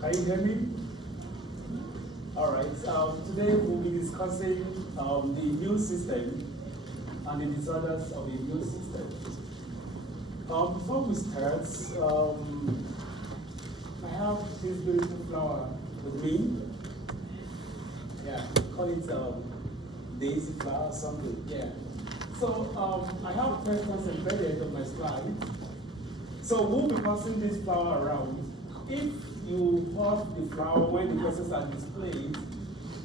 Can you hear me? All right. Today we'll be discussing the immune system and the disorders of the immune system. Before we start, I have this beautiful flower with me. Yeah, call it daisy flower or something. Yeah. So I have questions embedded on my slide. So we'll be passing this flower around. If you hold the flower when the questions are displayed,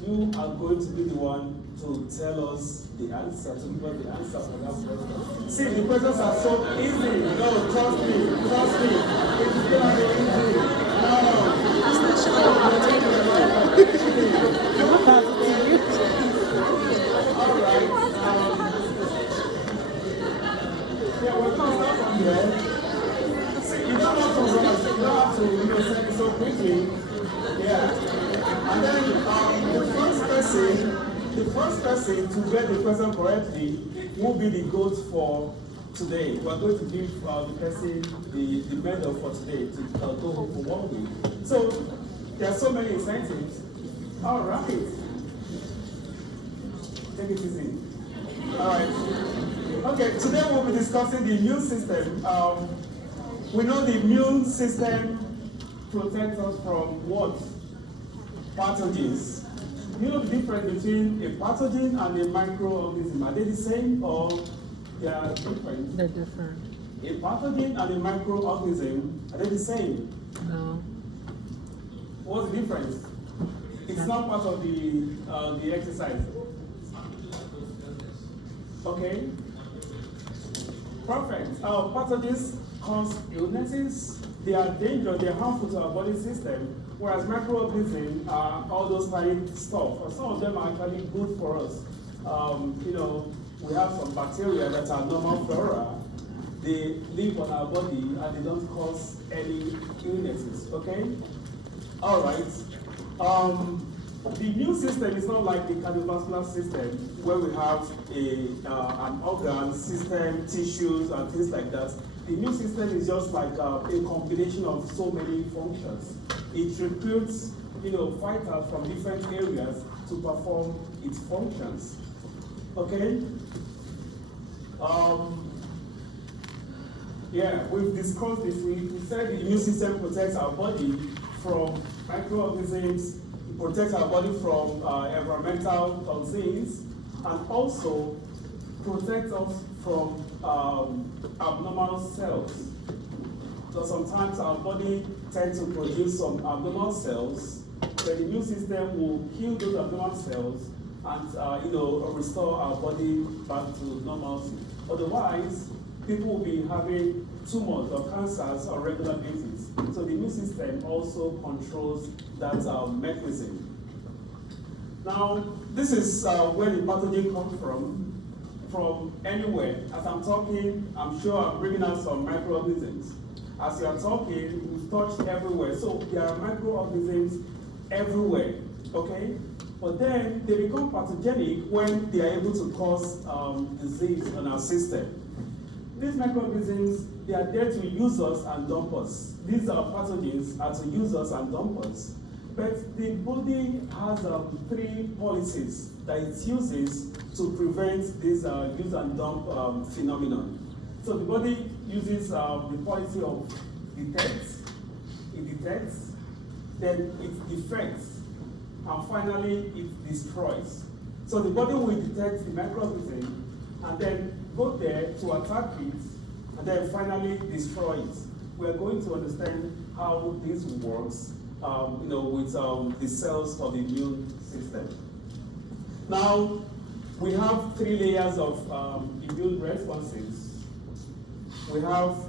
you are going to be the one to tell us the answer, to give us the answer for that question. See, the questions are so easy. No, trust me. It's going to be easy. All right. Yeah, we're going to start from here. You don't have to rush, you don't have to say it so quickly. Yeah. And then the first person to get the question correctly will be the goat for today. We're going to give the person the medal for today to go home for 1 week. So there are so many incentives. All right. Take it easy. All right. Okay, today we'll be discussing the immune system. We know the immune system protects us from what? Pathogens. You know the difference between a pathogen and a microorganism. Are they the same or they are different? They're different. A pathogen and a microorganism, are they the same? No. What's the difference? It's not part of the exercise. Okay. Perfect. Pathogens cause illnesses. They are dangerous, they are harmful to our body system, whereas microorganisms are all those tiny stuff. Some of them are actually good for us. We have some bacteria that are normal flora. They live on our body and they don't cause any illnesses, okay? All right. The immune system is not like the cardiovascular system where we have an organ system, tissues, and things like that. The immune system is just like a combination of so many functions. It recruits, fighters from different areas to perform its functions. Okay? Yeah, we've discussed this. We said the immune system protects our body from microorganisms, it protects our body from environmental toxins, and also protects us from abnormal cells. So sometimes our body tends to produce some abnormal cells, but the immune system will kill those abnormal cells and restore our body back to normalcy. Otherwise, people will be having tumors or cancers on a regular basis. So the immune system also controls that mechanism. Now, this is where the pathogen comes from anywhere. As I'm talking, I'm sure I'm bringing out some microorganisms. As you are talking, we've touched everywhere. So there are microorganisms everywhere, okay? But then they become pathogenic when they are able to cause disease on our system. These microorganisms, they are there to use us and dump us. These pathogens are to use us and dump us. But the body has 3 policies that it uses to prevent this use and dump phenomenon. So the body uses the policy of detects, it detects, then it defects, and finally it destroys. So the body will detect the microorganism and then go there to attack it and then finally destroy it. We're going to understand how this works with the cells of the immune system. Now, we have 3 layers of immune responses. We have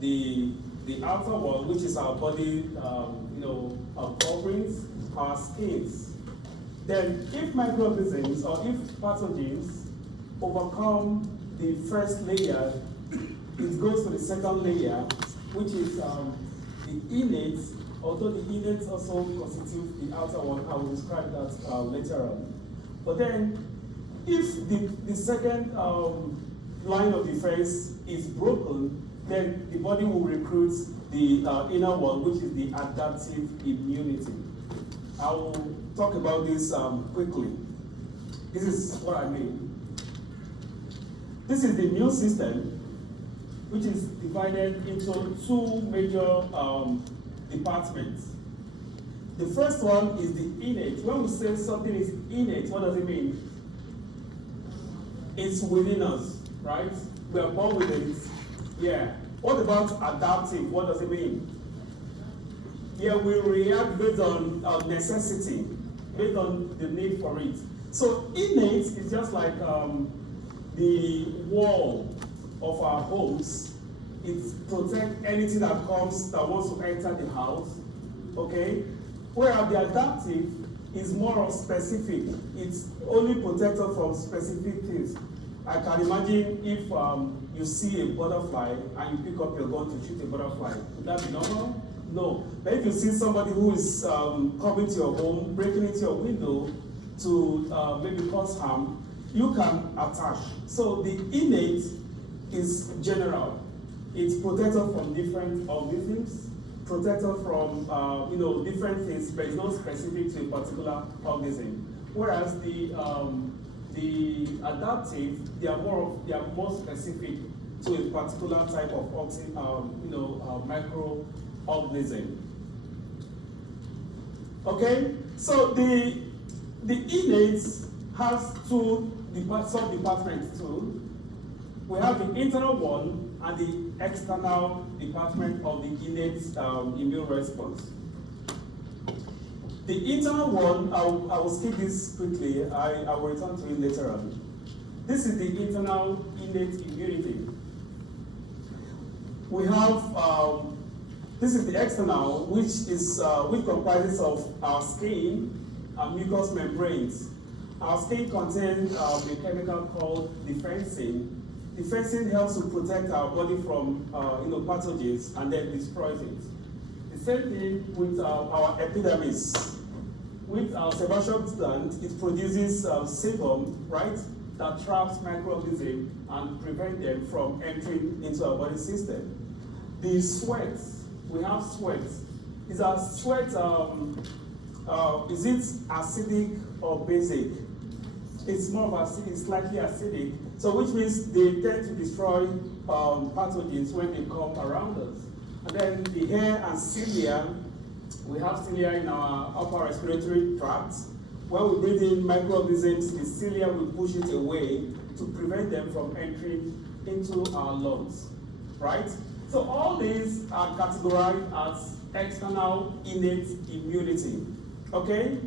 the outer wall, which is our body, our coverings, our skins. Then, if microorganisms or if pathogens overcome the first layer, it goes to the second layer, which is the innate. Although the innate also constitutes the outer one, I will describe that later on. But then, if the second line of defense is broken, then the body will recruit the inner one, which is the adaptive immunity. I will talk about this quickly. This is what I mean. This is the immune system, which is divided into two major departments. The first one is the innate. When we say something is innate, what does it mean? It's within us, right? We are born with it. Yeah. What about adaptive? What does it mean? Yeah, we react based on necessity, based on the need for it. So innate is just like the wall of our homes. It protects anything that comes that wants to enter the house. Okay? Whereas the adaptive is more of specific. It's only protected from specific things. I can imagine if you see a butterfly and you pick up your gun to shoot a butterfly. Would that be normal? No. But if you see somebody who is coming to your home, breaking into your window to maybe cause harm, you can attach. So the innate is general. It's protected from different organisms, protected from different things, but it's not specific to a particular organism. Whereas the adaptive, they are more specific to a particular type of microorganism. Okay, so the innate has two sub-departments too. We have the internal one and the external department of the innate immune response. The internal one, I will skip this quickly. I will return to it later on. This is the internal innate immunity. We have this is the external, which comprises of our skin and mucous membranes. Our skin contains a chemical called defensin. Defensin helps to protect our body from pathogens and then destroys it. The same thing with our epidermis. With our sebaceous gland, it produces sebum, right, that traps microorganisms and prevent them from entering into our body system. The sweat, we have sweat. Is our sweat, is it acidic or basic? It's more of acidic, it's slightly acidic. So which means they tend to destroy pathogens when they come around us. And then the hair and cilia, we have cilia in our upper respiratory tract. When we breathe in microorganisms, the cilia will push it away to prevent them from entering into our lungs, right? So all these are categorized as external innate immunity, okay?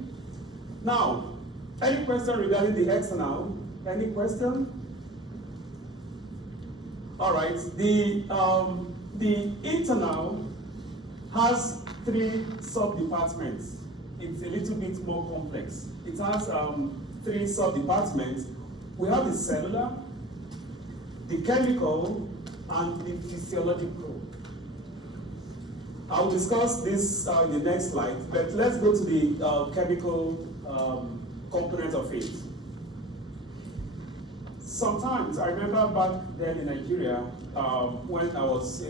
Now, any question regarding the external? Any question? All right, the internal has three sub-departments. It's a little bit more complex. It has three sub-departments. We have the cellular, the chemical, and the physiological. I'll discuss this in the next slide, but let's go to the chemical component of it. Sometimes, I remember back then in Nigeria, when I was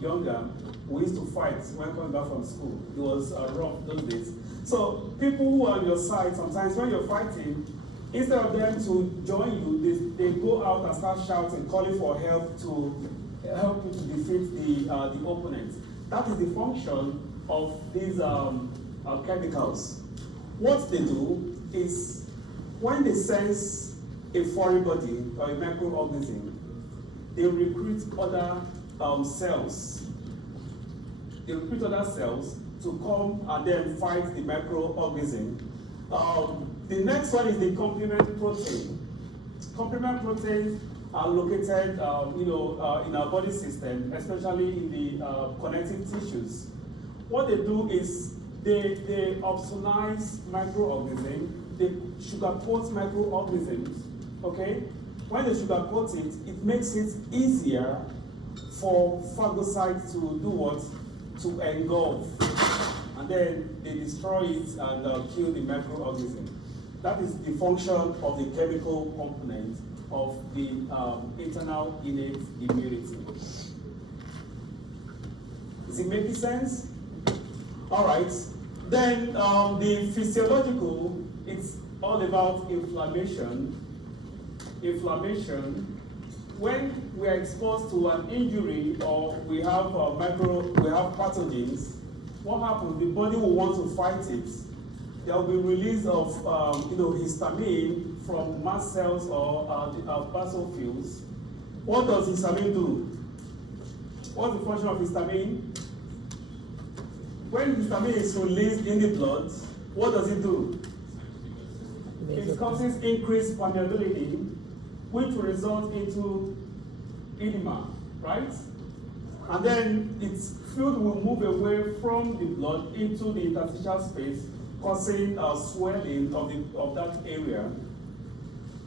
younger, we used to fight when coming back from school. It was rough those days. So people who are on your side, sometimes when you're fighting, instead of them to join you, they go out and start shouting, calling for help to help you to defeat the opponent. That is the function of these chemicals. What they do is, when they sense a foreign body or a microorganism, they recruit other cells. They recruit other cells to come and then fight the microorganism. The next one is the complement protein. Complement proteins are located, in our body system, especially in the connective tissues. What they do is they opsonize microorganisms, they sugarcoat microorganisms, okay? When they sugarcoat it, it makes it easier for phagocytes to do what? To engulf. And then they destroy it and kill the microorganism. That is the function of the chemical component of the internal innate immunity. Is it making sense? All right. Then the physiological, it's all about inflammation. Inflammation. When we are exposed to an injury or we have pathogens, what happens? The body will want to fight it. There will be release of histamine from mast cells or basophils. What does histamine do? What's the function of histamine? When histamine is released in the blood, what does it do? It causes increased permeability, which will result into edema, right? And then its fluid will move away from the blood into the interstitial space, causing swelling of that area.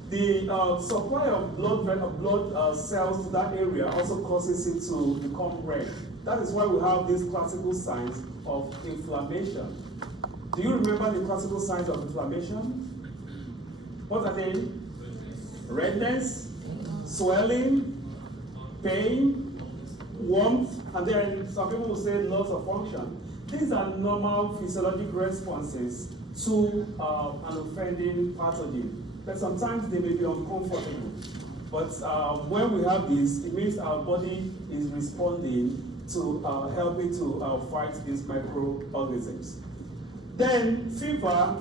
The supply of blood cells to that area also causes it to become red. That is why we have these classical signs of inflammation. Do you remember the classical signs of inflammation? What are they? Redness, swelling, pain, warmth, and then some people will say loss of function. These are normal physiologic responses to an offending pathogen. But sometimes they may be uncomfortable. But when we have this, it means our body is responding to helping to fight these microorganisms. Then fever,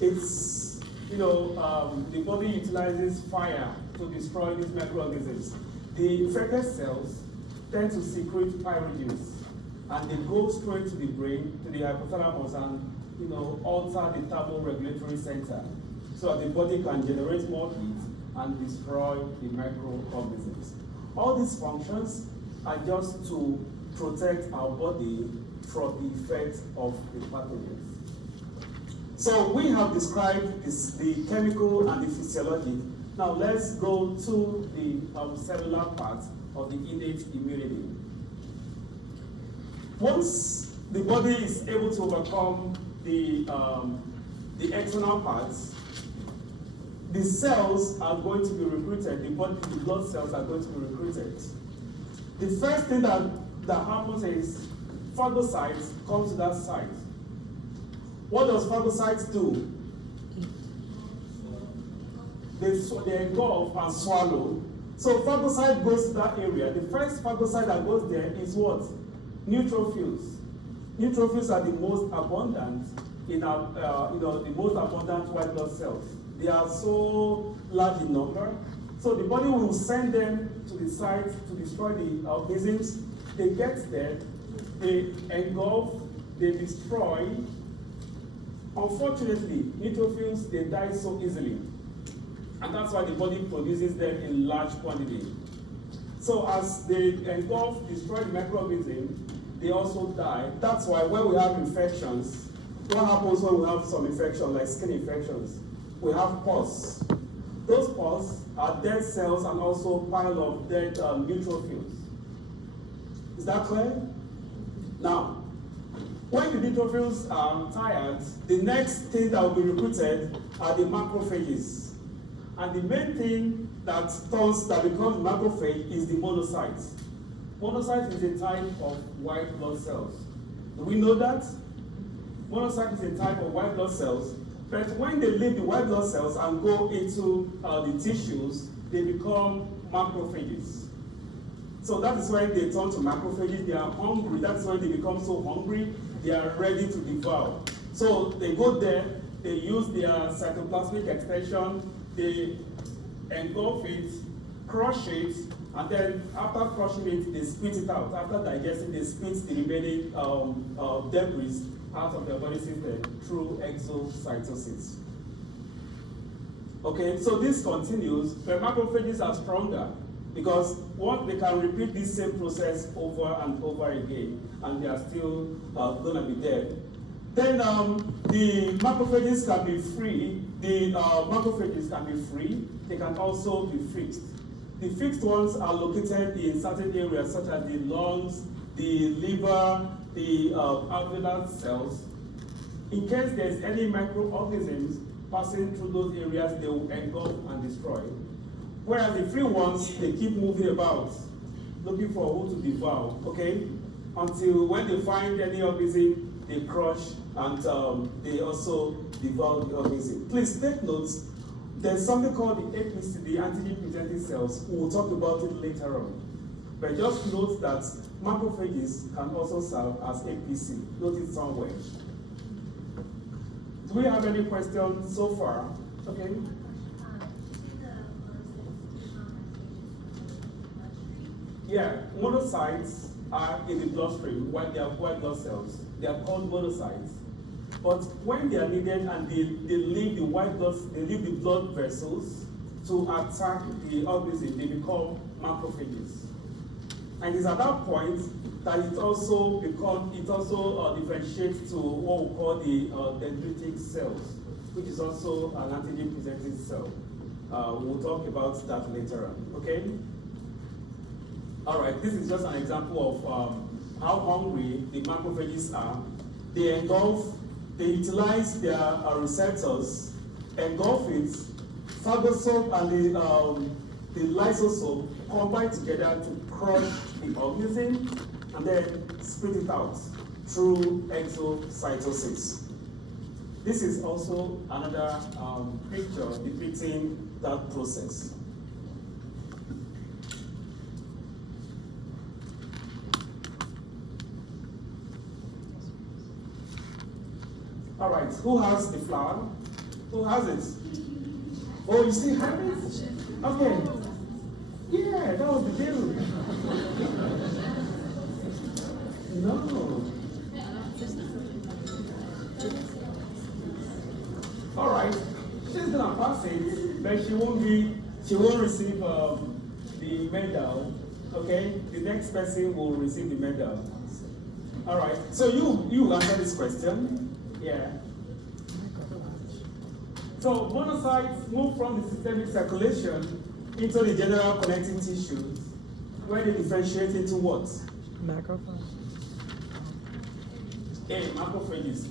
it's the body utilizes fire to destroy these microorganisms. The infected cells tend to secrete pyrogens, and they go straight to the brain, to the hypothalamus, and alter the thermoregulatory center, so that the body can generate more heat and destroy the microorganisms. All these functions are just to protect our body from the effects of the pathogens. So we have described the chemical and the physiologic. Now let's go to the cellular part of the innate immunity. Once the body is able to overcome the external parts, the cells are going to be recruited, the blood cells are going to be recruited. The first thing that happens is phagocytes come to that site. What does phagocytes do? They engulf and swallow. So phagocyte goes to that area. The first phagocyte that goes there is what? Neutrophils. Neutrophils are the most abundant in our, the most abundant white blood cells. They are so large in number. So the body will send them to the site to destroy the organisms. They get there, they engulf, they destroy. Unfortunately, neutrophils, they die so easily. And that's why the body produces them in large quantity. So as they engulf, destroy the microorganism, they also die. That's why when we have infections, what happens when we have some infection, like skin infections? We have pus. Those pus are dead cells and also pile of dead neutrophils. Is that clear? Now, when the neutrophils are tired, the next thing that will be recruited are the macrophages. And the main thing that becomes macrophage is the monocyte. Monocyte is a type of white blood cells. Do we know that? Monocyte is a type of white blood cells, but when they leave the white blood cells and go into the tissues, they become macrophages. So that is when they turn to macrophages. They are hungry. That's when they become so hungry, they are ready to devour. So they go there, they use their cytoplasmic extension, they engulf it, crush it, and then after crushing it, they spit it out. After digesting, they spit the remaining debris out of their body system through exocytosis. Okay, so this continues, but macrophages are stronger because they can repeat this same process over and over again, and they are still going to be dead. Then the macrophages can be free. The macrophages can be free. They can also be fixed. The fixed ones are located in certain areas such as the lungs, the liver, the alveolar cells. In case there's any microorganisms passing through those areas, they will engulf and destroy. Whereas the free ones, they keep moving about, looking for who to devour, okay? until when they find any organism, they crush and they also devour the organism. Please take notes. There's something called the APC, the antigen-presenting cells. We will talk about it later on. But just note that macrophages can also serve as APC. Note it somewhere. Do we have any questions so far? Okay. Yeah, monocytes are in the bloodstream when they are white blood cells. They are called monocytes. But when they are needed and they leave the they leave the blood vessels to attack the organism, they become macrophages. And it's at that point that it also differentiates to what we call the dendritic cells, which is also an antigen-presenting cell. We'll talk about that later on. Okay. All right. This is just an example of how hungry the macrophages are. They utilize their receptors, engulf it, phagosome and the lysosome combine together to crush the organism and then spit it out through exocytosis. This is also another picture depicting that process. All right, who has the flower? Who has it? Oh, you still have it? Okay. Yeah, that was the deal. No. All right, she's gonna pass it, but she won't receive the medal. Okay, the next person will receive the medal. All right, so you answer this question. Yeah. So monocytes move from the systemic circulation into the general connecting tissues, where they differentiate into what? Macrophages. Macrophages.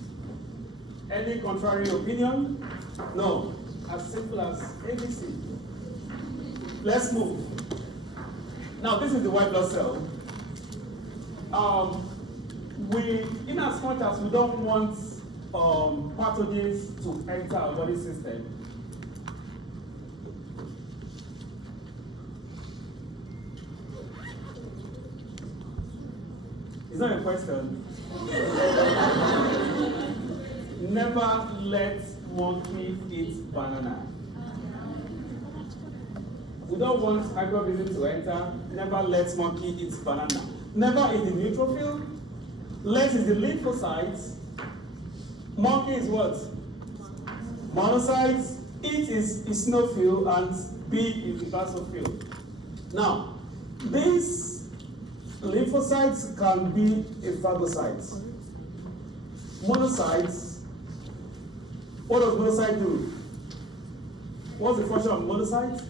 Any contrary opinion? No. As simple as ABC. Let's move. Now this is the white blood cell. In as much as we don't want pathogens to enter our body system, it's not a question. Never let monkey eat banana. We don't want microorganisms to enter. Never let monkey eat banana. Never eat the neutrophil. Let is the lymphocytes. Monkey is what? Monocytes. It is eosinophil and B is the basophil. Now, these lymphocytes can be a phagocyte. Monocytes, what does monocyte do? What's the function of monocyte?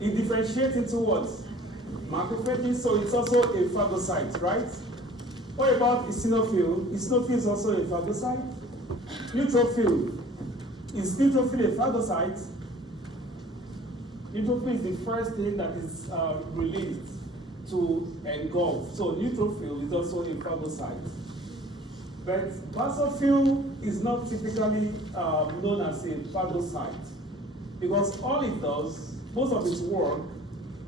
It differentiates into what? Macrophages, so it's also a phagocyte, right? What about eosinophil? Eosinophil is also a phagocyte. Neutrophil. Is neutrophil a phagocyte? Neutrophil is the first thing that is released to engulf. So neutrophil is also a phagocyte. But basophil is not typically known as a phagocyte because all it does, most of its work,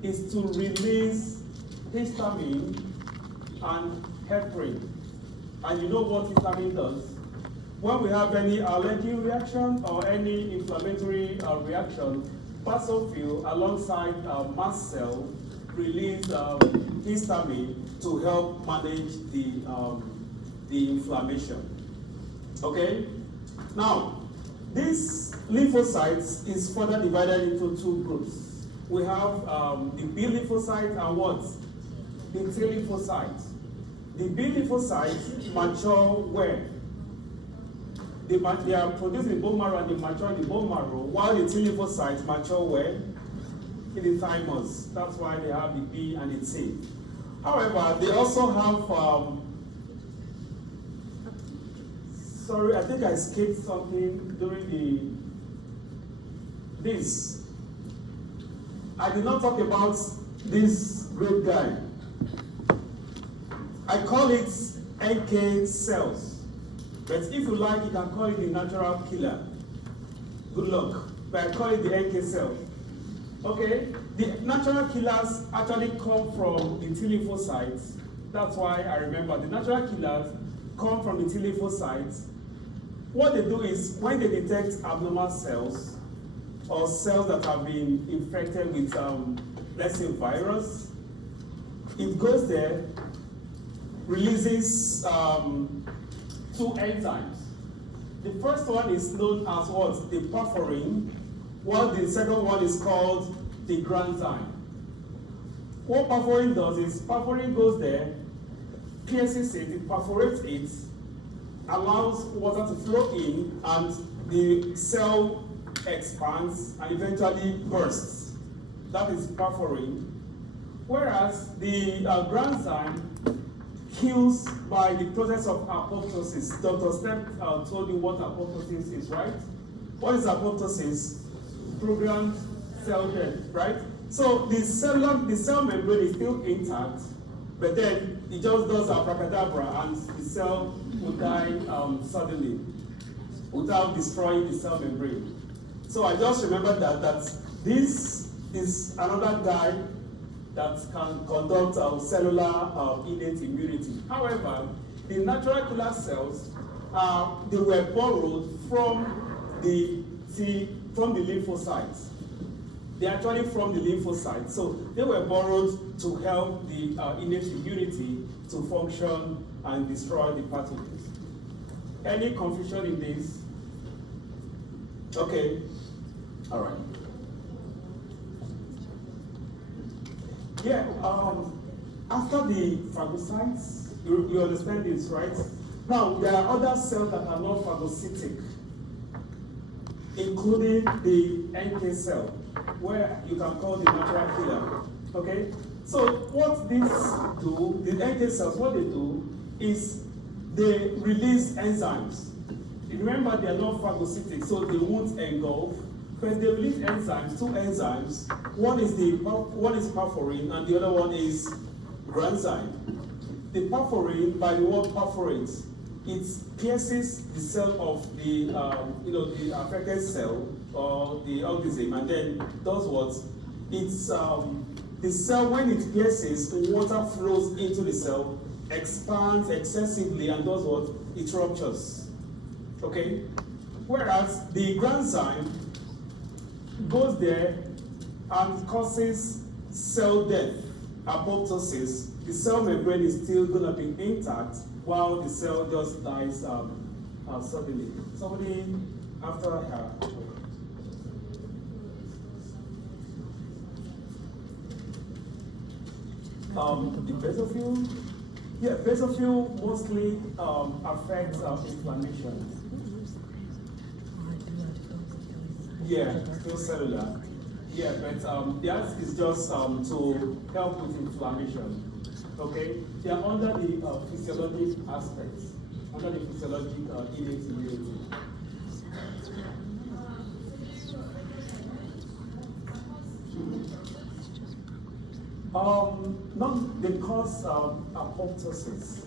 is to release histamine and heparin. And you know what histamine does? When we have any allergy reaction or any inflammatory reaction, basophil alongside mast cell release histamine to help manage the inflammation. Okay? Now, this lymphocytes is further divided into two groups. We have the B lymphocyte and what? The T lymphocyte. The B lymphocytes mature where? They are produced in bone marrow and they mature in the bone marrow, while the T lymphocytes mature where? In the thymus. That's why they have the B and the T. However, they also have sorry, I think I skipped something during this. I did not talk about this great guy. I call it NK cells. But if you like, you can call it the natural killer. Good luck. But I call it the NK cell. Okay? The natural killers actually come from the T lymphocytes. That's why I remember the natural killers come from the T lymphocytes. What they do is when they detect abnormal cells or cells that have been infected with, let's say, virus, it goes there, releases two enzymes. The first one is known as what? The perforin, while the second one is called the granzyme. What perforin does is perforin goes there, pierces it, it perforates it, allows water to flow in, and the cell expands and eventually bursts. That is perforin. Whereas the granzyme kills by the process of apoptosis. Dr. Stepp told you what apoptosis is, right? What is apoptosis? Programmed cell death, right? So the cell membrane is still intact, but then it just does abracadabra and the cell will die suddenly without destroying the cell membrane. So I just remember that this is another guy that can conduct cellular innate immunity. However, the natural killer cells, they were borrowed from the lymphocytes. They're actually from the lymphocytes. So they were borrowed to help the innate immunity to function and destroy the pathogens. Any confusion in this? Okay. All right. Yeah, after the phagocytes, you understand this, right? Now, there are other cells that are not phagocytic, including the NK cell, where you can call the natural killer, okay? So what these do, the NK cells, what they do is they release enzymes. Remember, they are not phagocytic, so they won't engulf. But they release enzymes, two enzymes. One is perforin, and the other one is granzyme. The perforin, by the word perforates, it pierces the cell of the the affected cell or the organism, and then does what? It's the cell, when it pierces, water flows into the cell, expands excessively, and does what? It ruptures. Okay. Whereas the granzyme goes there and causes cell death, apoptosis. The cell membrane is still going to be intact while the cell just dies suddenly. Somebody after her. The basophil? Yeah, basophil mostly affects inflammation. Yeah, still cellular. Yeah, but theirs is just to help with inflammation. Okay? They are under the physiologic aspects, under the physiologic innate immunity. Not the cause of apoptosis.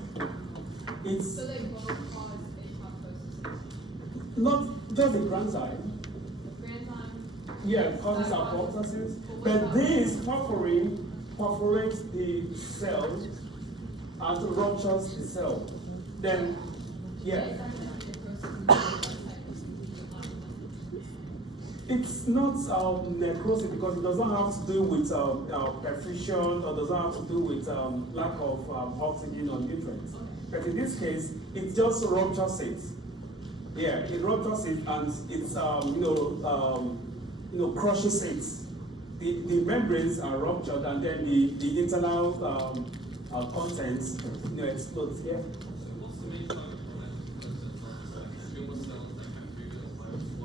It's so they both cause apoptosis. Not just the granzyme. Yeah, causes apoptosis. But this perforin perforates the cell and ruptures the cell. Then, yeah. It's not necrosis because it doesn't have to do with perfusion or doesn't have to do with lack of oxygen or nutrients. But in this case, it just ruptures it. Yeah, it ruptures it and it's crushes it. The membranes are ruptured and then the internal contents explodes. Yeah.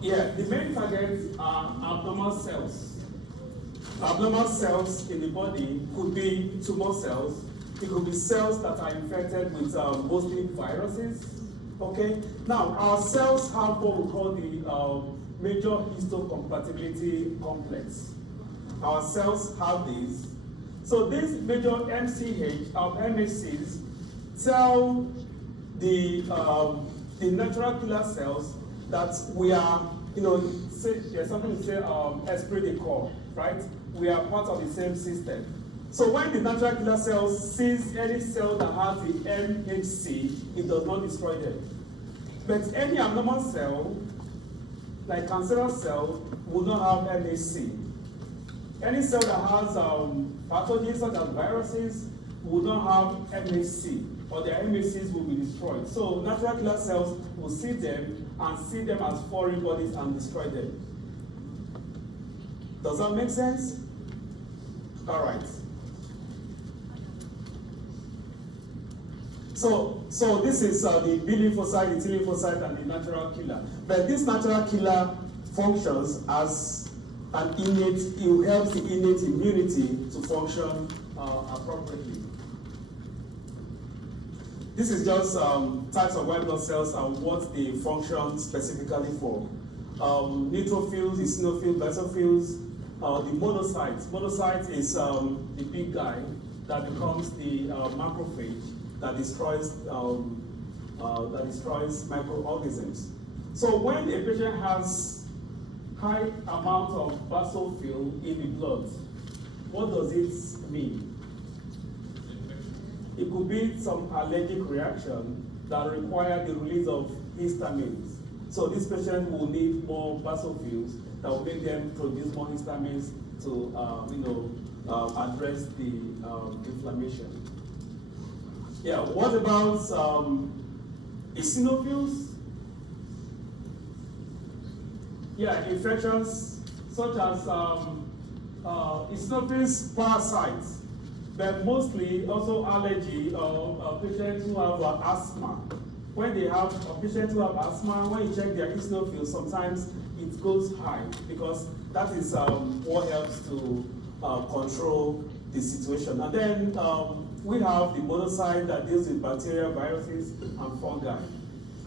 Yeah, the main targets are abnormal cells. Abnormal cells in the body could be tumor cells. It could be cells that are infected with mostly viruses. Okay. Now, our cells have what we call the major histocompatibility complex. Our cells have these. So these major MHCs tell the natural killer cells that we are, say, there's something to say esprit de corps, right? We are part of the same system. So when the natural killer cell sees any cell that has the MHC, it does not destroy them. But any abnormal cell, like cancerous cell, will not have MHC. Any cell that has pathogens such as viruses will not have MHC, or their MHCs will be destroyed. So natural killer cells will see them and see them as foreign bodies and destroy them. Does that make sense? All right. So this is the B lymphocyte, the T lymphocyte, and the natural killer. But this natural killer functions as an innate, it helps the innate immunity to function appropriately. This is just types of white blood cells and what they function specifically for. Neutrophils, eosinophils, basophils, the monocytes. Monocyte is the big guy that becomes the macrophage that destroys microorganisms. So when a patient has high amount of basophil in the blood, what does it mean? It could be some allergic reaction that require the release of histamines. So this patient will need more basophils that will make them produce more histamines to address the inflammation. Yeah, what about eosinophils? Yeah, infections such as eosinophils, parasites, but mostly also allergy or patients who have asthma. When they have patients who have asthma, when you check their eosinophils, sometimes it goes high because that is what helps to control the situation. And then we have the monocyte that deals with bacteria, viruses, and fungi.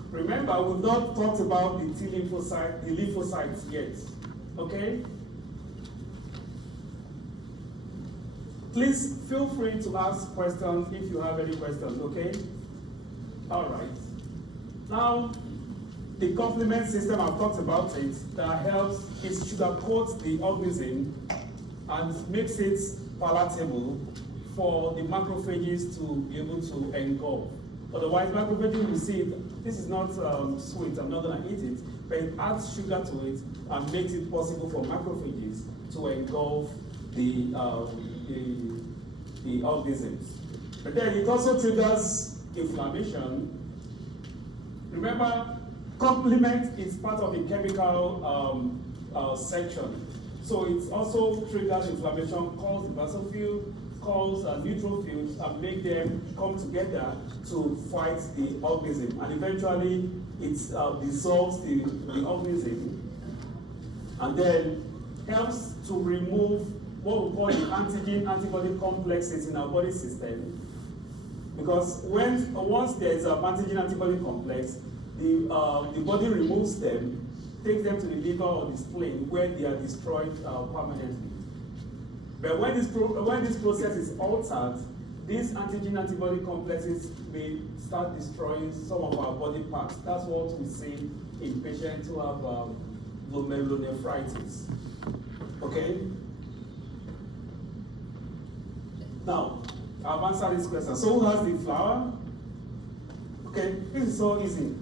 Remember, we've not talked about the T lymphocyte, the lymphocytes yet. Okay? Please feel free to ask questions if you have any questions, okay? All right. Now, the complement system, I've talked about it, that helps, it sugarcoats the organism and makes it palatable for the macrophages to be able to engulf. Otherwise, macrophages will see it, this is not sweet, I'm not going to eat it, but it adds sugar to it and makes it possible for macrophages to engulf the organisms. But then it also triggers inflammation. Remember, complement is part of the chemical section. So it also triggers inflammation, calls the basophil, calls neutrophils, and make them come together to fight the organism. And eventually, it dissolves the organism and then helps to remove what we call the antigen-antibody complexes in our body system. Because once there is an antigen-antibody complex, the body removes them, takes them to the liver or the spleen, where they are destroyed permanently. But when this process is altered, these antigen-antibody complexes may start destroying some of our body parts. That's what we see in patients who have glomerulonephritis. Okay? Now, I've answered this question. So who has the flower? Okay, this is so easy.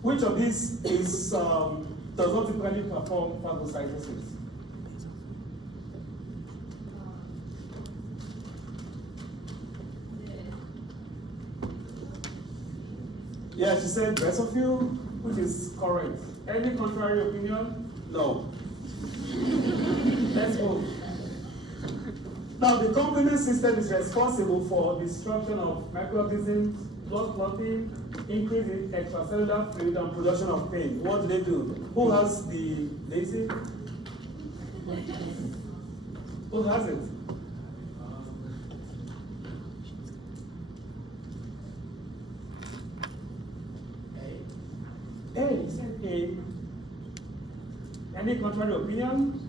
Which of these does not typically perform phagocytosis? Yeah, she said basophil, which is correct. Any contrary opinion? No. Let's move. Now, the complement system is responsible for destruction of microorganisms, blood clotting, increase in extracellular fluid, and production of pain. What do they do? Who has the lazy? Who has it? A. You said A. Any contrary opinion?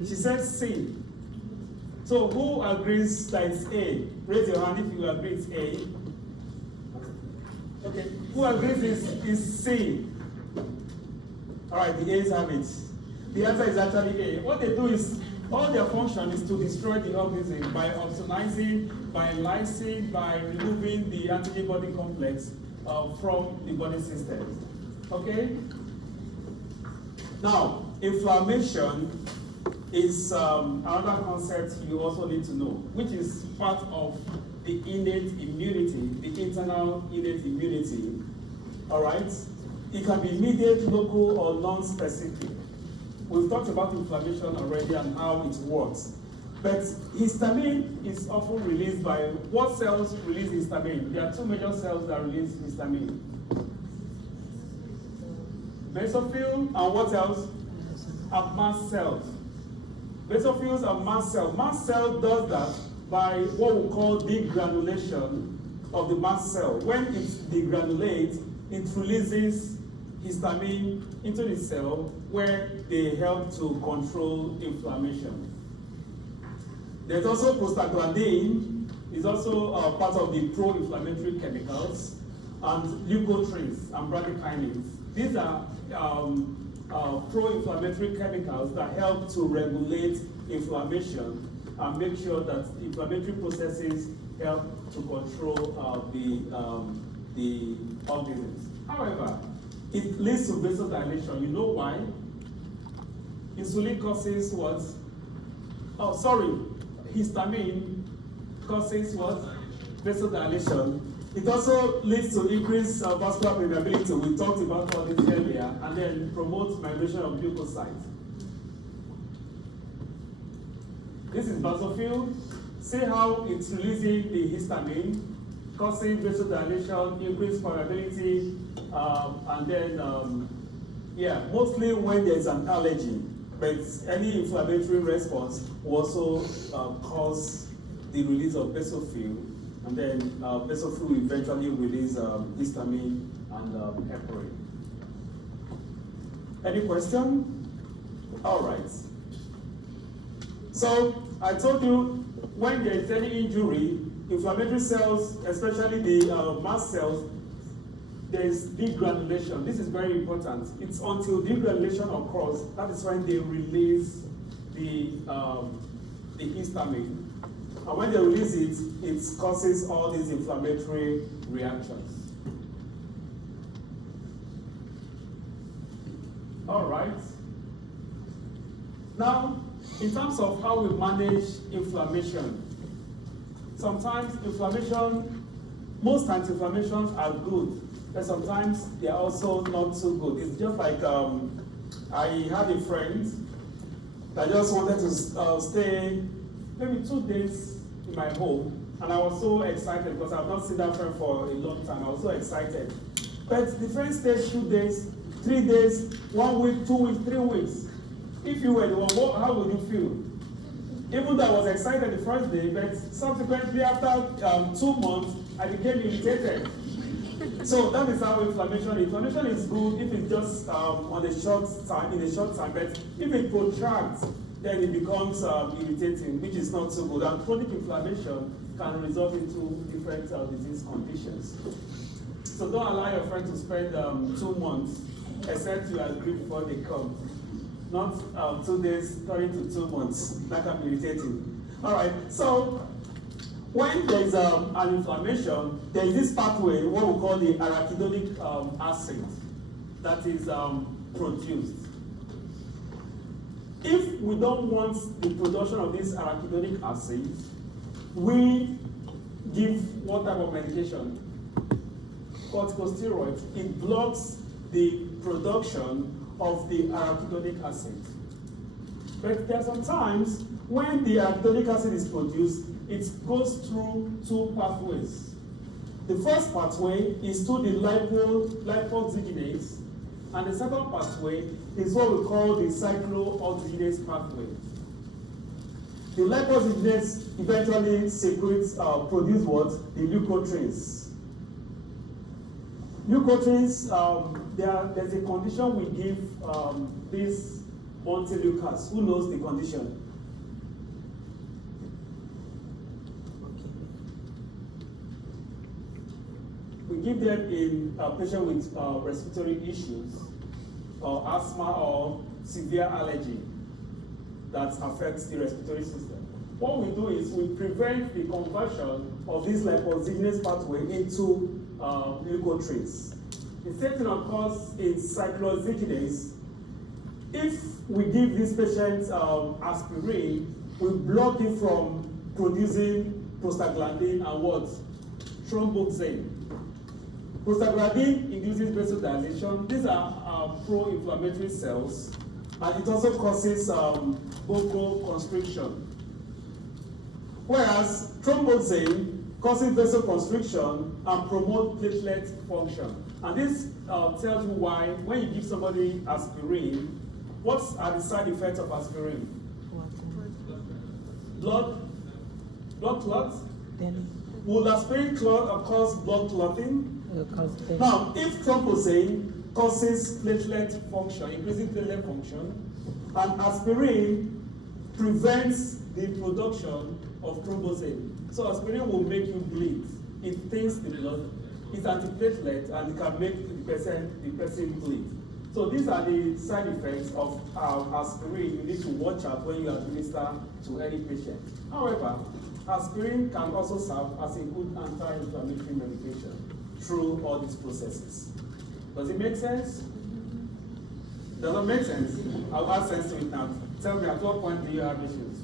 She said C. So So who agrees that it's A? Raise your hand if you agree it's A. Okay, who agrees is C? All right, the A's have it. The answer is actually A. What they do is, all their function is to destroy the organism by opsonizing, by lysing, by removing the antibody complex from the body system. Okay? Now, inflammation is another concept you also need to know, which is part of the innate immunity, the internal innate immunity. All right? It can be immediate, local, or non-specific. We've talked about inflammation already and how it works. But histamine is often released by, what cells release histamine? There are two major cells that release histamine. Basophil and what else? And mast cells. Basophils and mast cell. Mast cell does that by what we call degranulation of the mast cell. When it degranulates, it releases histamine into the cell where they help to control inflammation. There's also prostaglandin, is also part of the pro-inflammatory chemicals, and leukotrienes and bradykinin. These are pro-inflammatory chemicals that help to regulate inflammation and make sure that inflammatory processes help to control the organisms. However, it leads to vasodilation. You know why? Insulin causes what? Oh, sorry. Histamine causes what? Vasodilation. It also leads to increased vascular permeability. We talked about all this earlier, and then promotes migration of leukocytes. This is basophil. See how it's releasing the histamine, causing vasodilation, increased permeability, and then, mostly when there's an allergy. But any inflammatory response will also cause the release of basophil, and then basophil will eventually release histamine and heparin. Any question? All right. So I told you, when there is any injury, inflammatory cells, especially the mast cells, there is degranulation. This is very important. It's until degranulation occurs, that is when they release the histamine. And when they release it, it causes all these inflammatory reactions. All right. Now, in terms of how we manage inflammation, sometimes most anti-inflammations are good, but sometimes they are also not so good. It's just like I had a friend that just wanted to stay maybe 2 days in my home, and I was so excited because I've not seen that friend for a long time. I was so excited. But the friend stayed 2 days, 3 days, 1 week, 2 weeks, 3 weeks. If you were the one, how would you feel? Even though I was excited the first day, but subsequently after 2 months, I became irritated. So that is how inflammation is. Inflammation is good if it's just on a short time, but if it protracts, then it becomes irritating, which is not so good. And chronic inflammation can result into different disease conditions. So don't allow your friend to spend 2 months, except you agree before they come. Not 2 days turning to 2 months. That can be irritating. All right, so when there is an inflammation, there is this pathway, what we call the arachidonic acid, that is produced. If we don't want the production of this arachidonic acid, we give what type of medication? Corticosteroids. It blocks the production of the arachidonic acid. But there are some times when the arachidonic acid is produced, it goes through 2 pathways. The first pathway is through the lipoxygenase, and the second pathway is what we call the cyclooxygenase pathway. The lipoxygenase eventually secretes, produce what? The leukotrienes. Leukotrienes, there's a condition we give this Montelukast. Who knows the condition? give them in a patient with respiratory issues, or asthma, or severe allergy that affects the respiratory system. What we do is we prevent the conversion of this lipoxygenase pathway into leukotrienes. The same thing occurs in cyclooxygenase. If we give this patient aspirin, we block it from producing prostaglandin and what? Thromboxane. Prostaglandin induces vasodilation. These are pro-inflammatory cells, and it also causes bronchoconstriction. Whereas thromboxane causes vasoconstriction and promotes platelet function. And this tells you why, when you give somebody aspirin, what are the side effects of aspirin? Blood clots? Will aspirin cause blood clotting? Now, if thromboxane causes platelet function, increasing platelet function, and aspirin prevents the production of thromboxane. So aspirin will make you bleed. It thins the blood, it's antiplatelet, and it can make the person bleed. So these are the side effects of aspirin you need to watch out when you administer to any patient. However, aspirin can also serve as a good anti-inflammatory medication through all these processes. Does it make sense? Does it make sense? I'll add sense to it now. Tell me, at what point do you have issues?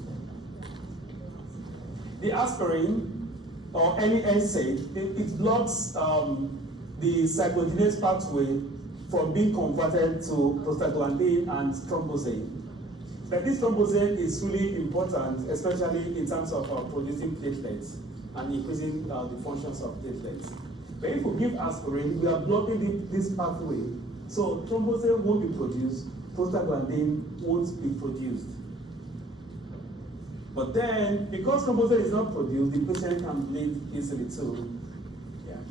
The aspirin or any NSAID, it blocks the cyclooxygenase pathway from being converted to prostaglandin and thromboxane. But this thromboxane is really important, especially in terms of producing platelets and increasing the functions of platelets. But if we give aspirin, we are blocking this pathway. So thromboxane won't be produced, prostaglandin won't be produced. But then, because thromboxane is not produced, the patient can bleed easily too. Yeah.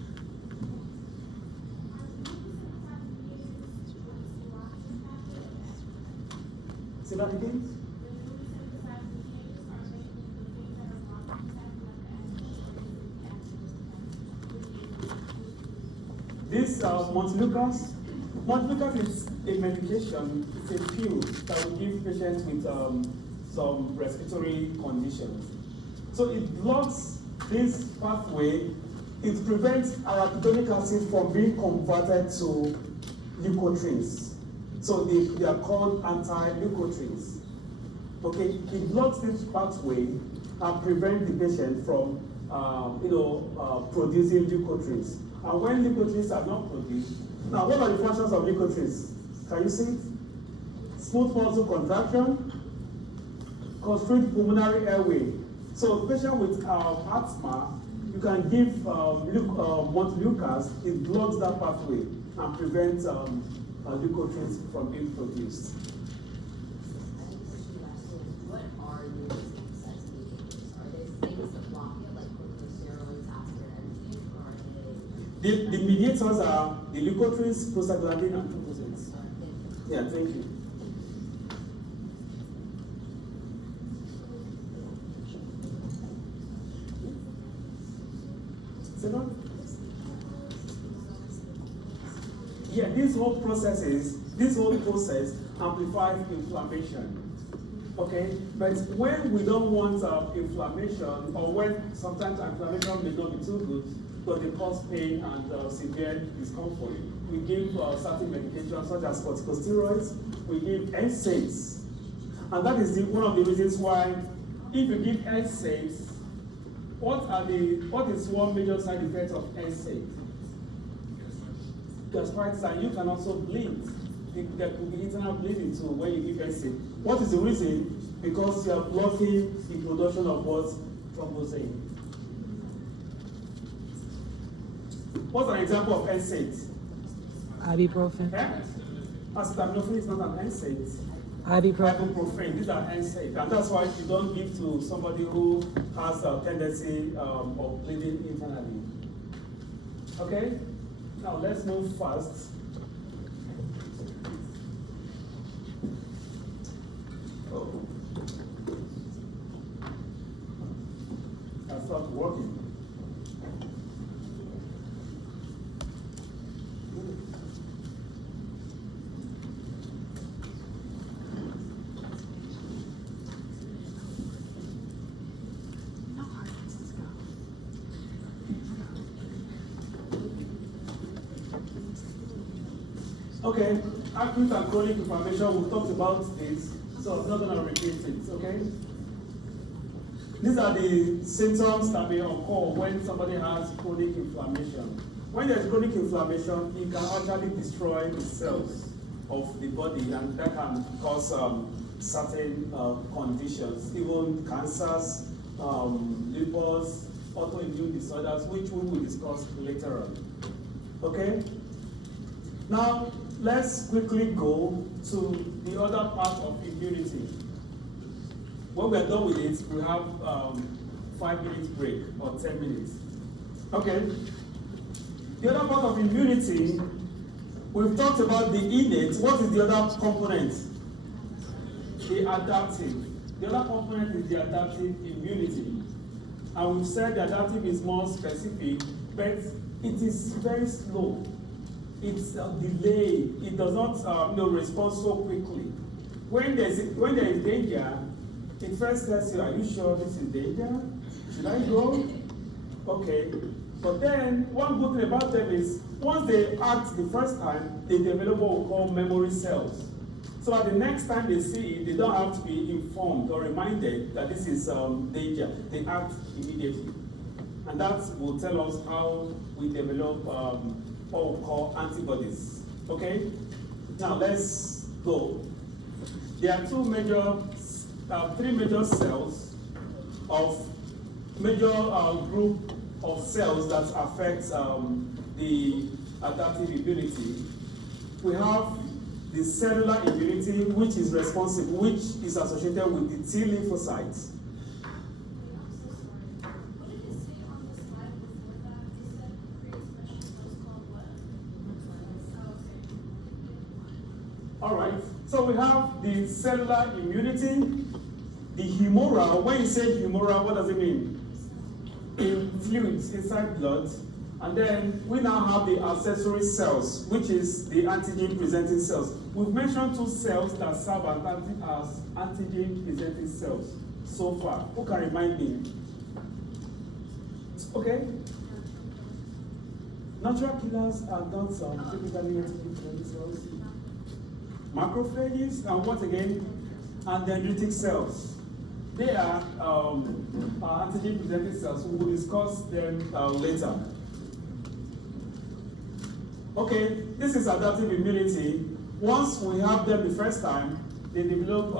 Say that again? This Montelukast is a medication, it's a pill that we give patients with some respiratory conditions. So it blocks this pathway, it prevents arachidonic acid from being converted to leukotrienes. So they are called anti-leukotrienes. Okay, it blocks this pathway and prevents the patient from producing leukotrienes. And when leukotrienes are not produced, now what are the functions of leukotrienes? Can you see it? Smooth muscle contraction, constrict pulmonary airway. So a patient with asthma, you can give Montelukast. It blocks that pathway and prevents leukotrienes from being produced. What are the mediators? Are they things that block it, like corticosteroids, aspirin, or are they? The mediators are the leukotrienes, prostaglandin, and thromboxane. Yeah, thank you. Yeah, this whole process amplifies inflammation. Okay, but when we don't want inflammation, or when sometimes inflammation may not be too good, but they cause pain and severe discomfort, we give certain medications such as corticosteroids, we give NSAIDs. And that is one of the reasons why, if you give NSAIDs, what is one major side effect of NSAID? Gastritis, and you can also bleed. There could be internal bleeding too when you give NSAID. What is the reason? Because you are blocking the production of what? Thromboxane. What's an example of NSAID? Ibuprofen. Acetaminophen is not an NSAID. Ibuprofen. These are NSAID, and that's why you don't give to somebody who has a tendency of bleeding internally. Okay? Now let's move fast. Oh. I'll start working. Okay, acute and chronic inflammation, we've talked about this, so I'm not going to repeat it, okay? These are the symptoms that may occur when somebody has chronic inflammation. When there's chronic inflammation, it can actually destroy the cells of the body, and that can cause certain conditions, even cancers, lupus, autoimmune disorders, which we will discuss later on. Okay? Now, let's quickly go to the other part of immunity. When we're done with it, we have 5 minutes break or 10 minutes. Okay? The other part of immunity, we've talked about the innate. What is the other component? The adaptive. The other component is the adaptive immunity. And we've said the adaptive is more specific, but it is very slow. It's delayed. It does not respond so quickly. When there is danger, it first tells you, are you sure this is danger? Should I go? Okay. But then, one good thing about them is, once they act the first time, they develop what we call memory cells. So that the next time they see it, they don't have to be informed or reminded that this is danger. They act immediately. And that will tell us how we develop what we call antibodies. Okay? Now, let's go. There are three major cells of major group of cells that affect the adaptive immunity. We have the cellular immunity, which is responsible, which is associated with the T lymphocytes. All right, so we have the cellular immunity, the humoral. When you say humoral, what does it mean? In fluids inside blood. And then we now have the accessory cells, which is the antigen-presenting cells. We've mentioned 2 cells that serve as antigen-presenting cells so far. Who can remind me? Okay. Natural killers are not typically antigen-presenting cells. Macrophages, and what again? And dendritic cells. They are antigen-presenting cells. We will discuss them later. Okay, this is adaptive immunity. Once we have them the first time, they develop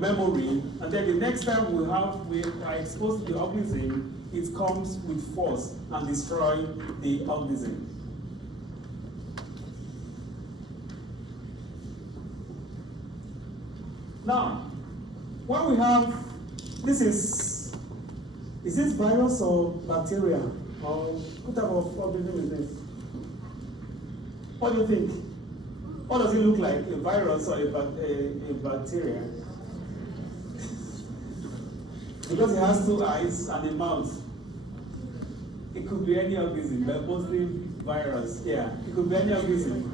memory, and then the next time we are exposed to the organism, it comes with force and destroy the organism. Now, when we have, is this virus or bacteria? Or what type of organism is this? What do you think? What does it look like, a virus or a bacteria? Because it has 2 eyes and a mouth. It could be any organism, but mostly virus. Yeah, it could be any organism.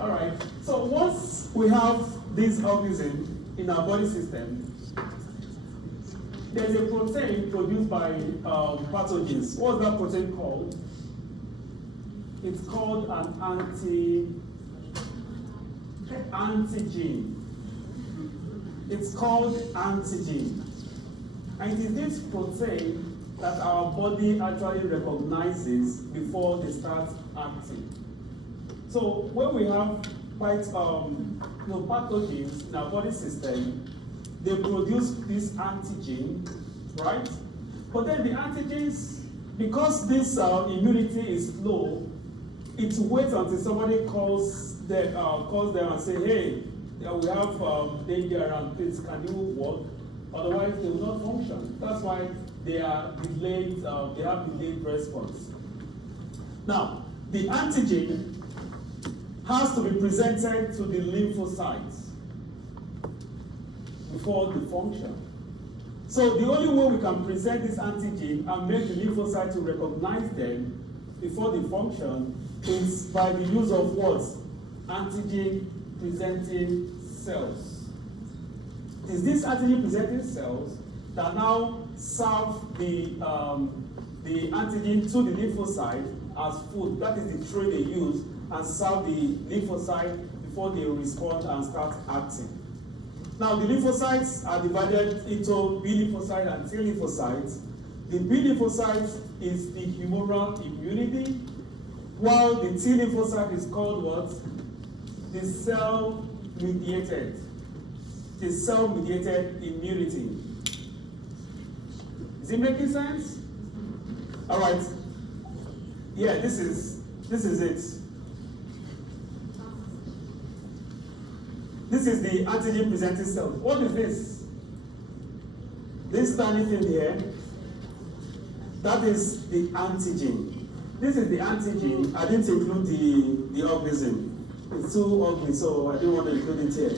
All right, so once we have this organism in our body system, there's a protein produced by pathogens. What's that protein called? It's called an antigen. It's called antigen. And it is this protein that our body actually recognizes before they start acting. So when we have quite pathogens in our body system, they produce this antigen, right? But then the antigens, because this immunity is low, it waits until somebody calls them and say, hey, we have danger around, please, can you work? Otherwise, they will not function. That's why they are delayed, they have delayed response. Now, the antigen has to be presented to the lymphocytes before the function. So the only way we can present this antigen and make the lymphocyte to recognize them before the function is by the use of what? Antigen presenting cells. It is these antigen presenting cells that now serve the the antigen to the lymphocyte as food. That is the tray they use and serve the lymphocyte before they respond and start acting. Now, the lymphocytes are divided into B lymphocyte and T lymphocytes. The B lymphocyte is the humoral immunity, while the T lymphocyte is called what? The cell-mediated. The cell-mediated immunity. Is it making sense? All right. Yeah, this is it. This is the antigen presenting cells. What is this? This tiny thing here, that is the antigen. This is the antigen. I didn't include the organism. It's too ugly, so I didn't want to include it here.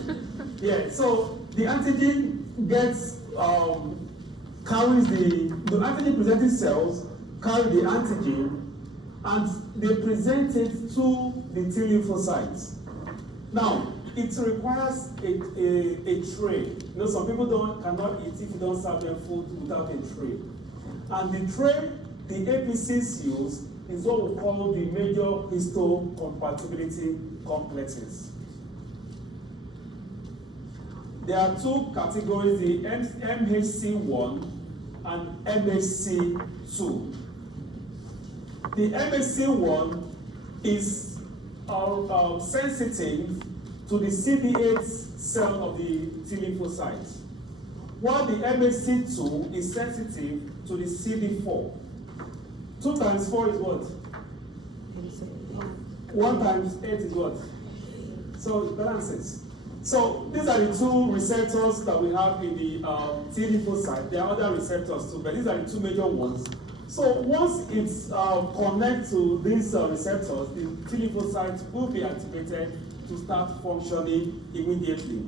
Yeah, so the antigen carries the antigen presenting cells carry the antigen and they present it to the T lymphocytes. Now, it requires a tray. You know, some people cannot eat if you don't serve them food without a tray. And the tray the APCs use is what we call the major histocompatibility complexes. There are two categories, the MHC1 and MHC2. The MHC1 is sensitive to the CD8 cell of the T lymphocyte, while the MHC2 is sensitive to the CD4. 2 times 4 is what? 1 times 8 is what? So it balances. So these are the two receptors that we have in the T lymphocyte. There are other receptors too, but these are the two major ones. So once it's connected to these receptors, the T lymphocyte will be activated to start functioning immediately.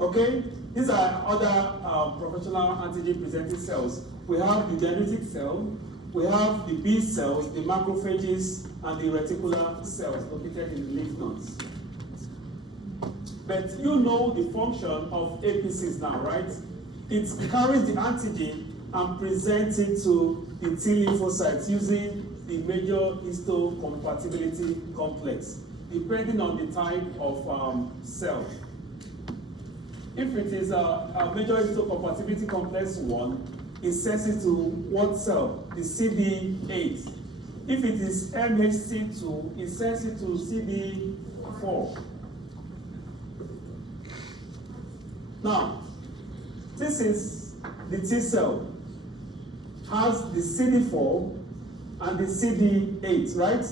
Okay? These are other professional antigen presenting cells. We have the dendritic cell, we have the B cells, the macrophages, and the reticular cells located in the lymph nodes. But you know the function of APCs now, right? It carries the antigen and presents it to the T lymphocytes using the major histocompatibility complex, depending on the type of cell. If it is a major histocompatibility complex 1, it's sensitive to what cell? The CD8. If it is MHC2, it's sensitive to CD4. Now, this is the T cell. Has the CD4 and the CD8, right?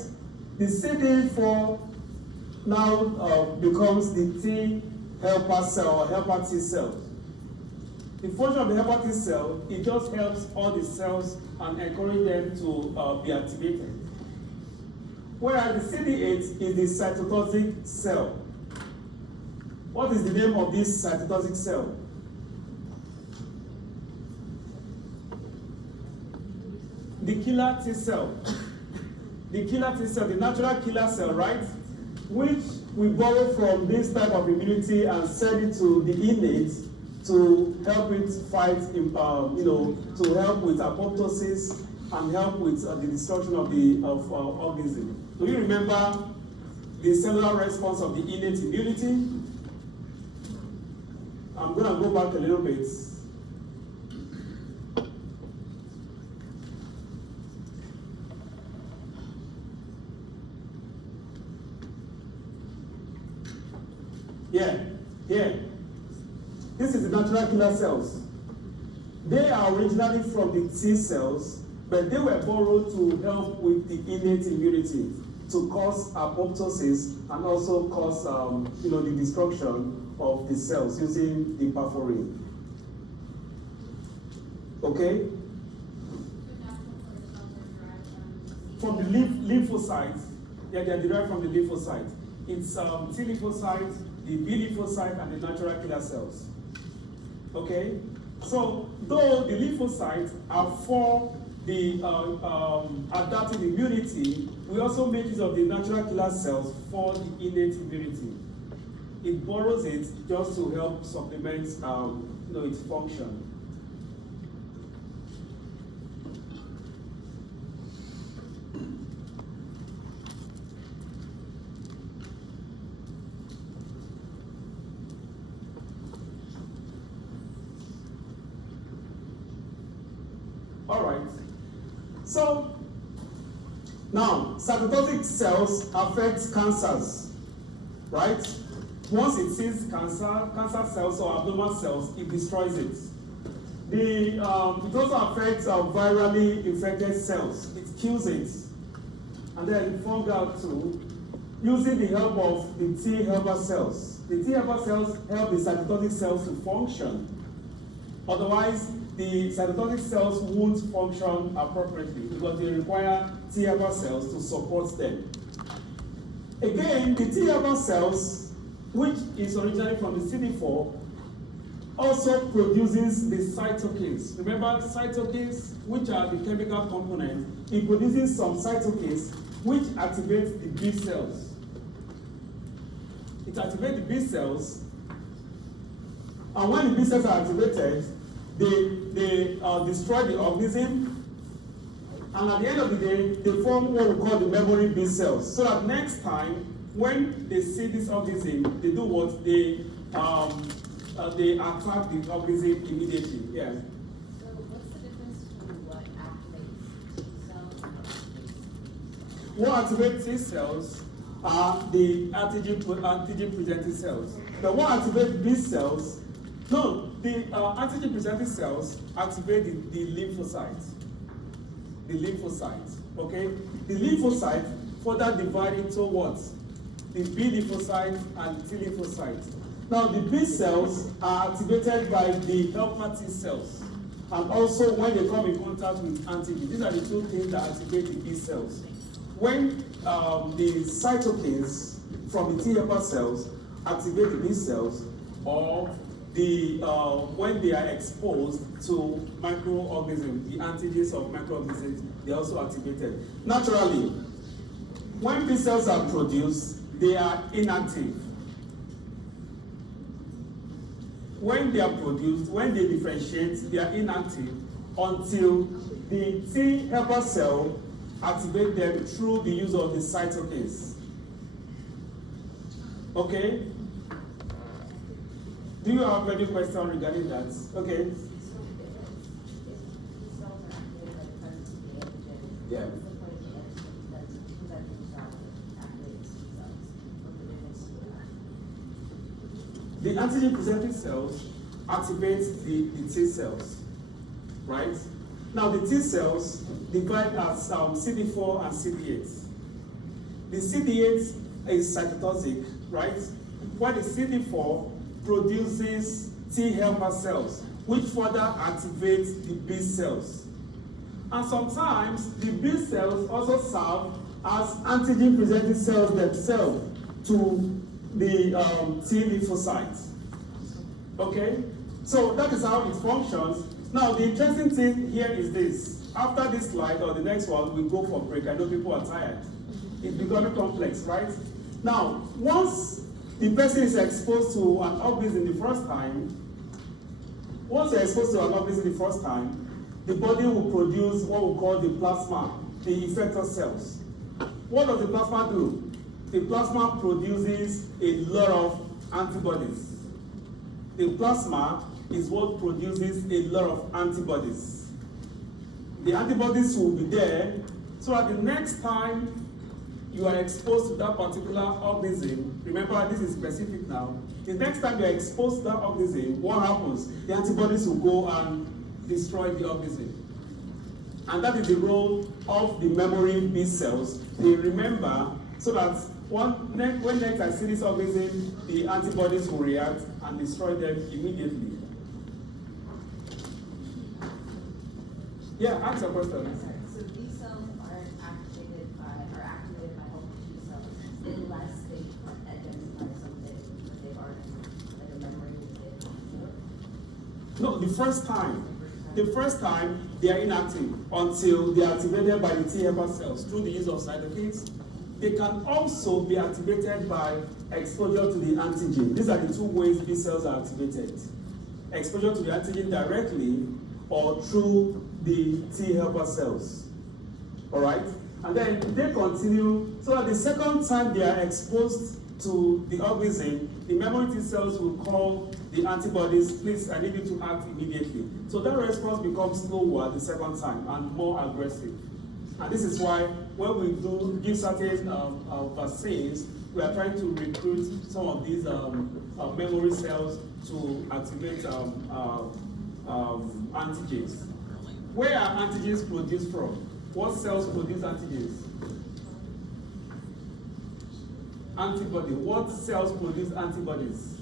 The CD4 now becomes the T helper cell or helper T cell. The function of the helper T cell, it just helps all the cells and encourage them to be activated. Whereas the CD8 is the cytotoxic cell. What is the name of this cytotoxic cell? The killer T cell. The killer T cell, the natural killer cell, right? Which we borrow from this type of immunity and send it to the innate to help it fight, to help with apoptosis and help with the destruction of the organism. Do you remember the cellular response of the innate immunity? I'm going to go back a little bit. Here. This is the natural killer cells. They are originally from the T cells, but they were borrowed to help with the innate immunity, to cause apoptosis and also cause the destruction of the cells using the perforin. Okay? From the lymphocytes, yeah, they are derived from the lymphocyte. It's T lymphocyte, the B lymphocyte, and the natural killer cells. Okay? So, though the lymphocytes are for the adaptive immunity, we also make use of the natural killer cells for the innate immunity. It borrows it just to help supplement its function. All right. So now, cytotoxic cells affect cancers, right? Once it sees cancer cells or abnormal cells, it destroys it. It also affects virally infected cells. It kills it. And then fungal too, using the help of the T helper cells. The T helper cells help the cytotoxic cells to function. Otherwise, the cytotoxic cells won't function appropriately because they require T helper cells to support them. Again, the T helper cells, which is originally from the CD4, also produces the cytokines. Remember cytokines, which are the chemical components, it produces some cytokines which activate the B cells. It activates the B cells, and when the B cells are activated, they destroy the organism, and at the end of the day, they form what we call the memory B cells. So that next time, when they see this organism, they do what? They attack the organism immediately. Yeah. So what's the difference between what activates T cells and What activates T cells are the antigen presenting cells. The what activates B cells, no, the antigen presenting cells activate the lymphocytes. The lymphocytes, okay? The lymphocytes further divide into what? The B lymphocyte and the T lymphocyte. Now the B cells are activated by the helper T cells, and also when they come in contact with antigen. These are the two things that activate the B cells. When the cytokines from the T helper cells activate the B cells, or when they are exposed to microorganisms, the antigens of microorganisms, they are also activated. Naturally, when B cells are produced, they are inactive. When they are produced, when they differentiate, they are inactive until the T helper cell activate them through the use of the cytokines. Okay? Do you have any question regarding that? Okay. Yeah. The antigen presenting cells activate the T cells, right? Now the T cells divide as CD4 and CD8. The CD8 is cytotoxic, right? While the CD4 produces T helper cells, which further activate the B cells. And sometimes the B cells also serve as antigen presenting cells themselves to the T lymphocytes. Okay? So that is how it functions. Now the interesting thing here is this. After this slide or the next one, we go for break. I know people are tired. It's becoming complex, right? Now, once the person is exposed to an organism the first time, the body will produce what we call the plasma, the effector cells. What does the plasma do? The plasma produces a lot of antibodies. The plasma is what produces a lot of antibodies. The antibodies will be there, so at the next time you are exposed to that particular organism, remember this is specific now, the next time you are exposed to that organism, what happens? The antibodies will go and destroy the organism. And that is the role of the memory B cells. They remember so that when next I see this organism, the antibodies will react and destroy them immediately. Yeah, ask your question. So B cells are activated by helper T cells unless they identify something that they've already, like a memory that they've. No, the first time. The first time they are inactive until they are activated by the T helper cells through the use of cytokines. They can also be activated by exposure to the antigen. These are the two ways B cells are activated. Exposure to the antigen directly or through the T helper cells. All right? And then they continue, so that the second time they are exposed to the organism, the memory T cells will call the antibodies, please, I need you to act immediately. So that response becomes slower the second time and more aggressive. And this is why when we do give certain vaccines, we are trying to recruit some of these memory cells to activate antigens. Where are antigens produced from? What cells produce antigens? Antibody. What cells produce antibodies?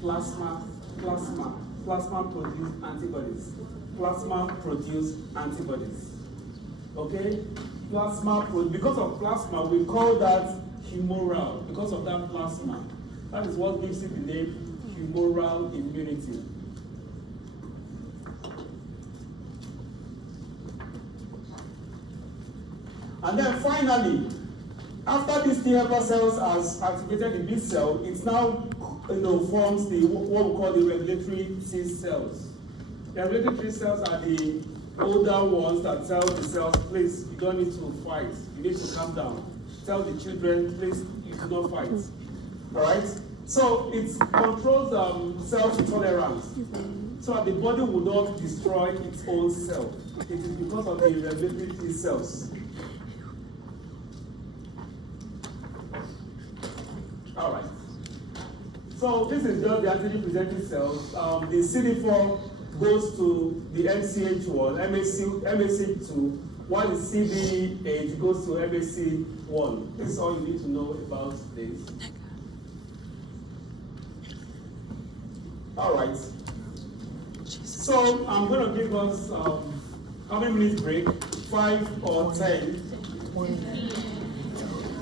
Plasma produce antibodies. Plasma produce antibodies. Okay? Because of plasma, we call that humoral. Because of that plasma. That is what gives it the name humoral immunity. And then finally, after these T helper cells has activated the B cell, it now forms the what we call the regulatory T cells. The regulatory T cells are the older ones that tell the cells, please, you don't need to fight, you need to calm down. Tell the children, please, you do not fight. All right? So it controls self-tolerance, so that the body will not destroy its own self. It is because of the regulatory T cells. All right. So this is just the antigen presenting cells. The CD4 goes to the MCH1, MAC2, while the CD8 goes to MAC1. This is all you need to know about this. All right. So I'm going to give us how many minutes break? 5 or 10?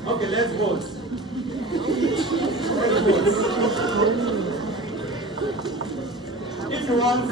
Okay, let's vote. If you want